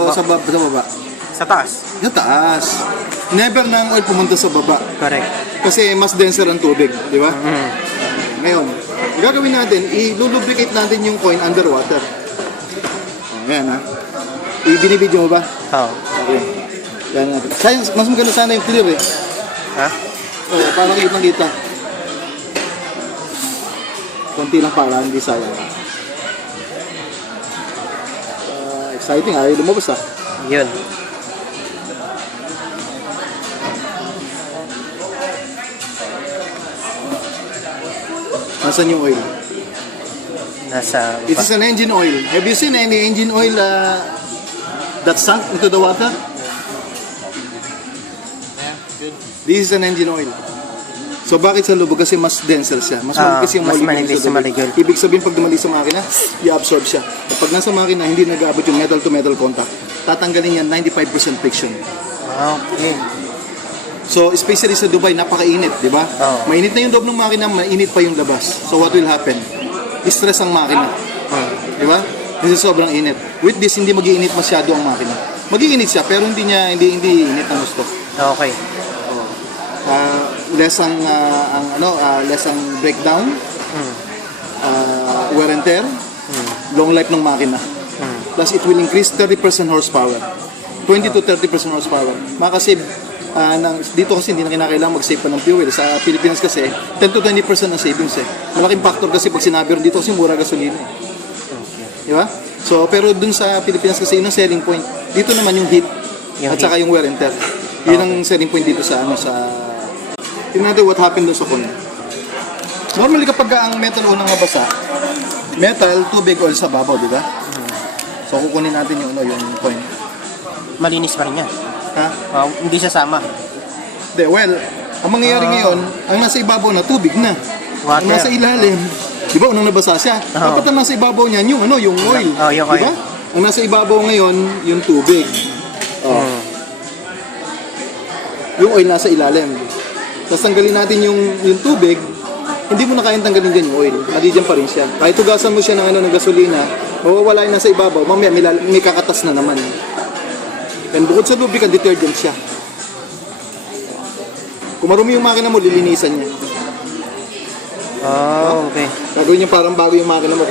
ibabaw. sa baba? Sa taas. Sa taas. Never na ang oil pumunta sa baba. Correct. Kasi mas denser ang tubig, di ba? Mm. Ngayon, gagawin natin, ilulubricate natin yung coin underwater. Oh, yan ha. Ibinibidyo mo ba? Oo. Okay. Yan natin. Mas maganda sana yung clear eh. Ha? Oo, parang kitang-kita. Konti lang para, hindi sayang. Exciting ha, lumabas ha. Yun. Nasaan yung oil? Nasa... It is an engine oil. Have you seen any engine oil that sunk into the water? This is an engine oil. So bakit sa lubog? Kasi mas denser siya. Mas manipis yung manipis sa molecule. Ibig sabihin pag dumali sa makina, i-absorb siya. Kapag nasa makina, hindi nag-aabot yung metal to metal contact. Tatanggalin yan 95% friction. Okay. So especially sa Dubai, napakainit, di ba? Oh. Mainit na yung loob ng makina, mainit pa yung labas. So what will happen? Stress ang makina. Di ba? Kasi sobrang init. With this, hindi mag-iinit masyado ang makina. Mag-iinit siya, pero hindi init na gusto. Okay. Less ang breakdown, wear and tear, long life ng makina. Plus it will increase 30% horsepower. 20 to 30% horsepower. Makasave dito kasi hindi na kinakailangan mag-save pa ng fuel. Sa Pilipinas kasi 10 to 20% ang savings eh. Malaking factor kasi pag sinabi rin dito kasi mura gasolina eh. Di ba? So pero dun sa Pilipinas kasi yun ang selling point. Dito naman yung heat at saka yung wear and tear. Yun ang selling point dito sa tingnan natin what happened doon sa coin. Normally kapag ang metal unang nabasa, metal, tubig, oil sa babaw, di ba? So kukunin natin yung coin. Malinis pa rin yan. Ha? Hindi sasama. Hindi, well, ang mangyayari ngayon, ang nasa ibabaw na tubig na. Water. Ang nasa ilalim, di ba, unang nabasa siya. Dapat ang nasa ibabaw niyan, yung oil. Yung di ba? Ang nasa ibabaw ngayon, yung tubig. Yung oil nasa ilalim. Tapos tanggalin natin yung tubig, hindi mo na kayang tanggalin dyan yung oil. Nandiyan pa rin siya. Kahit tugasan mo siya ng gasolina, mawawala yung nasa ibabaw, mamaya may kakatas na naman. And bukod sa lubricant, detergent siya. Kung marumi yung makina mo, lilinisan niya. Okay. Gagawin niya parang bago yung makina mo.